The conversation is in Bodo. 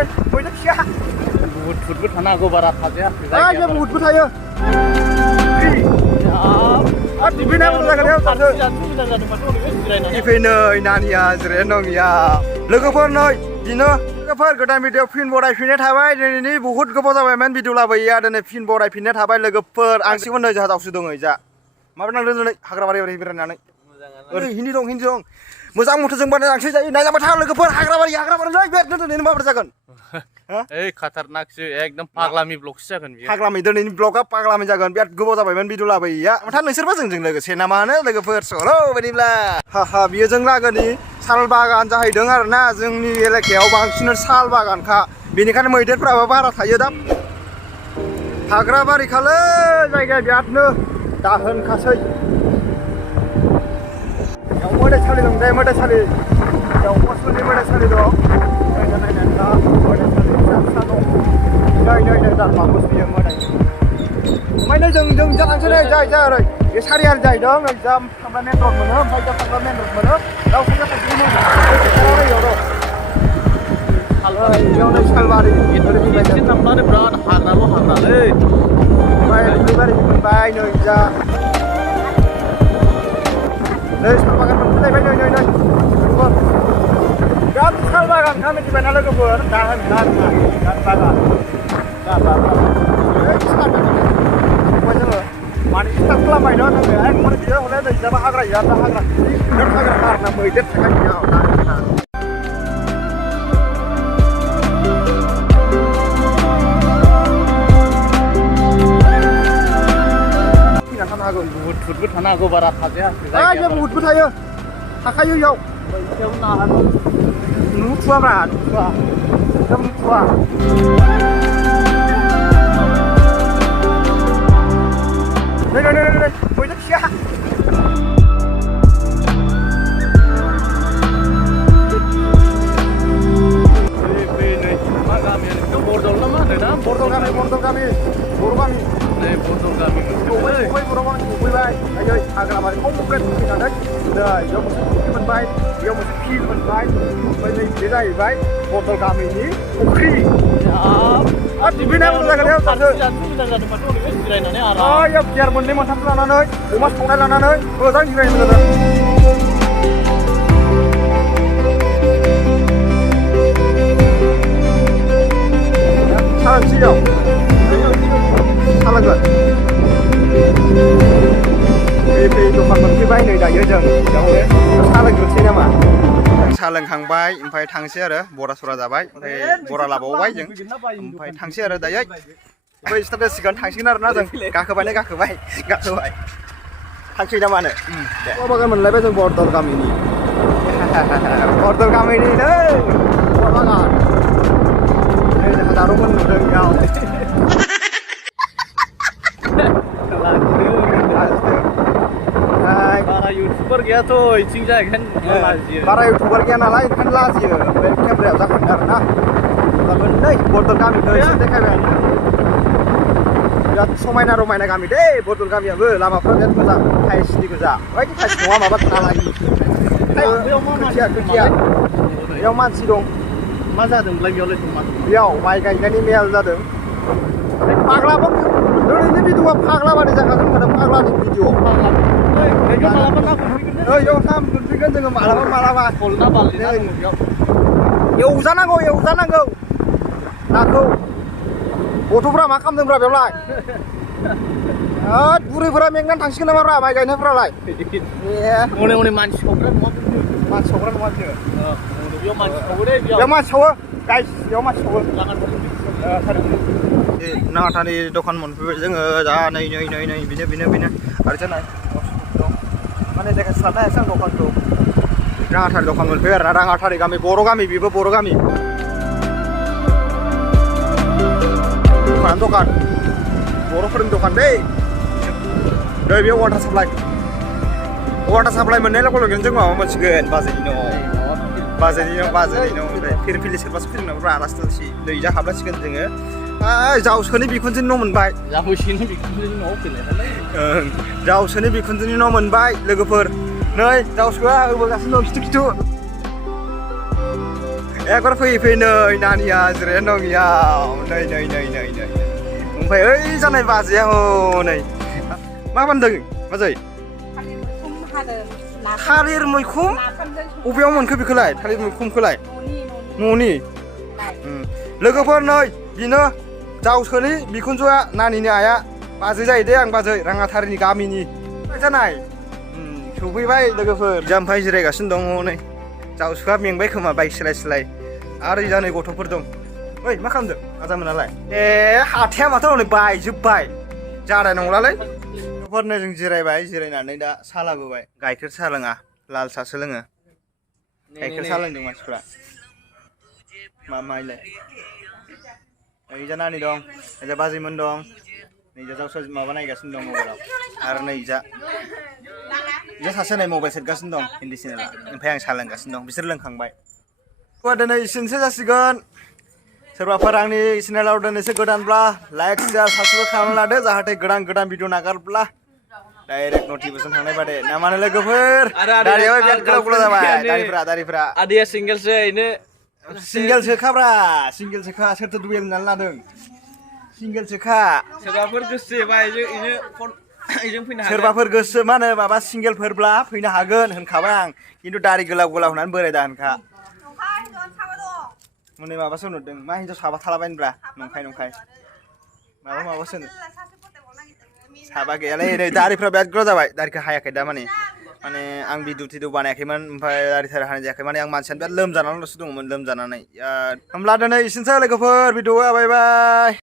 मैदेर खिया बुहुद थानो हागौ बारा थाजाया जे बुहुदबो थायो फैनाय मोजां जादों फैनै नानिया जिरायना दं इया लोगोफोर नै बिनो लोगोफोर गोदान भिडिअ फिन बरायफिननाय थाबाय दिनैनि बुहुद गोबाव जाबायमोन भिडिअ लाबोयो दिनै फिन बरायफिननाय थाबाय लोगोफोर आं सिगां नै जाहाजावसो दङ जा माबा नांदों दिनै हाग्राबारि बेरायनानै ओरै हिन्दी दं मोजां मथ'जों बानायनांसै जायो नायजाबाय था लोगोफोर हाग्राबारि नै बे दिनैनि माबोरै जागोन ओइ खाटारनाकसो एकदम पाग्लामि ब्लगसो जागोन बियो पाग्लामि दिनैनि ब्लगआ पाग्लामि जागोन बिराद गोबाव जाबायमोन भिडिअ लाबोयैया ओमफ्राय नोंसोरबा जोंजों लोगोसे ना मा होनो लोगोफोर सल' बायदिब्ला हा बियो जों लागोनि साल बागान जाहैदों आरोना जोंनि एलेकायाव बांसिन साल बागानखा बेनिखायनो मैदेरफ्राबो बारा थायो दा हाग्राबारिखालै जायगाया बिरादनो दाहोनखासै बेयाव मोदायसालि दं दे मोदायसालि बेयाव मसलनि मोदायसालि दं नायनानै दा मोदायसालि फिसा दं नै दारमा मोसौयो मोदाय ओमफ्राय नै जों थांसै नै जाय ओरै बे सारियालि जाहैदों नै जा थांब्ला मेन रड मोनो ओमफ्राय जा थांब्ला मेन रड मोनो दाउखौनो थांसै बेयाव नै सालबारि एसे थांब्लानो बिराद हाग्रालै ओमफ्राय दुब्लिबारि मोनबाय नै जा नै साल बागान मोनफैलायबाय नै बिराद साल बागानखा मिथिबायना लोगोफोर दाहोन बागान जोङो माने स्टार्ट खालामबाय न' जोङो एकदम बियो हले नै जाबा हाग्रा आरोना मैदेर थाखाय बेयाव बुहुदबो थानो हागौ बारा थाजाया जे बुहुदबो थायो थाखायो इयाव नुथुवाब्रा नुथुवा नै मैदेर खिया मा गामि बरदल ना मा होनो बरदल गामि बर' गामि नै बरदल गामि सफैबाय हाग्राबारि कमप्लिट फैनानै बेयाव मोनसे फुख्रि मोनबाय बेयाव मोनसे फिल्ड मोनबाय ओमफ्राय नै बे जाहैबाय बरदल गामिनि फुख्रि फैनाय मोजां जिरायनानै याव चेयार मोननै मोनथामसो लानानै अमा संनाय लानानै मोजां जिरायनो मोजां सालांसियाव सालांगोन बे दखान मोनफैबाय नै दायो जों बेयावनो साहा लोंग्रोसै नामा साहा लोंखांबाय ओमफ्राय थांसै आरो बरा सरा जाबाय ओमफ्राय बरा लाबावबाय जों ओमफ्राय थांसै आरो दायो ओमफ्राय स्टार्ट जासिगोन थांसिगोन आरोना जों गाखोबाय थांसै ना मानो दे बागान मोनलायबाय जों बरदल गामिनि नै बागान जोंहा दारुमोन नुदों बेयाव बारा इउटुबार गैयाथ' इथिं जाहैगोन बारा इउटुबार गैया नालाय ओंखायनो लाजियो ओमफ्राय केमेरायाव जाखांदों आरोना नै बरदल गामिखौ एसे देखायबाय बिराद समायना रमायना गामि दे बरदल गामियाबो लामाफ्रा बिराद मोजां टाइल्सनि गोजा बायदि टाइल्स नङा माबा नालागि खोथिया बेयाव मानसि दं मा जादोंलाय बेयाव माइ गायनायनि मेल जादों फाग्लाबो दिनैनि भिडिअआ फाग्लाबारि जाखागोन माने फाग्लानि भिडिअ बेयाव नाम मोनफैगोन जोङो मालाबा एवजानांगौ नाखौ गथ'फ्रा मा खालामदोंब्रा बेवलाय बुरैफोरा मेंनानै थांसिगोन नामाब्रा माइ गायनायफ्रालाय हनै मानसि सावग्रा नङा बियो बेयाव मानसि सावो दे बेयाव मानसि सावो गाइस बेयाव मानसि सावो नाथानि दखान मोनफैबाय जोङो दा नै बेनो आरो जोंना माने देखायस्लाबनो हायासै आं दखानखौ राङाथारि दखान मोनफैबाय आरोना राङाथारि गामि बर' गामि बेबो बर' गामि दखान बर'फोरनि दखान दै बेयाव वाटार साप्लाइ मोननाय लोगो लोगोनो जों माबा मोनसिगोन बाजैनि न' ओमफ्राय फिरफिलि सोरबासो फोरोंनांगौब्रा आलासि नै जा हाबलासिगोन जोङो जावसोनि बिखुनजोनि न' मोनबाय जावसोनि बिखुनजोनि न' मोनबाय लोगोफोर नै जावसोआ होबोगासिनो दं खिथु एकबार फैयै नै नानिया जिरायना दं इयाव नै ओमफ्राय ओइ जानाय बाजैया हनै मा बान्दों बाजै थालिर मैखुन बबेयाव मोनखो बेखौलाय थालिर मैखुनखौलाय न'नि लोगोफोर नै बिनो जावसोनि बिखुनजोआ नानिनि आइया बाजै जायो दे आं बाजै राङाथारिनि गामिनि जानाय सफैबाय लोगोफोर जाम्फाय जिरायगासिनो दङ नै जावसोआ मेंबाय खोमा बाइक सोलाय आरो जानै गथ'फोर दं ओइ मा खालामदों आजामोनालाय हाथाया माथो हनै बायजोब्बाय जानाय नंलालै लोगोफोरनो जों जिरायबाय जिरायनानै दा साहा लाबोबाय गाइखेर साहा लोङा लाल साहासो लोङो गाइखेर साहा लोंदों मानसिफ्रा माइलाय नैजा नानि दं नैजा बाजैमोन दं नैजा जावसा माबा नायगासिनो दं मबाइलाव आरो नैजा सासे नै मबाइल सेरगासिनो दं हिन्दी चेनेला ओमफ्राय आं साहा लोंगासिनो दं बिसोर लोंखांबाय दिनै एसेनोसै जासिगोन सोरबाफोर आंनि चेनेलाव दिनैसो गोदानब्ला लाइक शेयार साबस्क्राइब खालामना लादो जाहाथे गोदान भिडिअ नागारब्ला डाइरेक्ट नटिफिकेसन थांनाय बादे ना मानो लोगोफोर दारियाबो बिराद गोलाव जाबाय दारिफ्रा आदैया सिंगेलसो इनो सिंगेलसोखाब्रा सिंगेलसोखा सोरथो दुवेल होननानै लादों सिंगेलसोखा सोरबाफोर गोसो एबा इजों फन इजों फैनो हागोन सोरबाफोर गोसो मा होनो माबा सिंगेलफोरब्ला फैनो हागोन होनखाबाय आं खिन्थु दारि गोलाव होननानै बोराय दा होनखा हनै माबासो नुदों मा हिन्जाव साबा थालाबायनोब्रा नंखाय माबासो साबा गैयालै नै दारिफ्रा बिराद गोलाव जाबाय दारिखौ हायाखै दा माने आं भिडिअ बानायाखैमोन ओमफ्राय दारि हानाय जायाखै माने आं मानसियानो बिराद लोमजानानैल'सो दङमोन लोमजानानै होमब्ला दिनै एसेनोसै लोगोफोर भिडिअआ बाय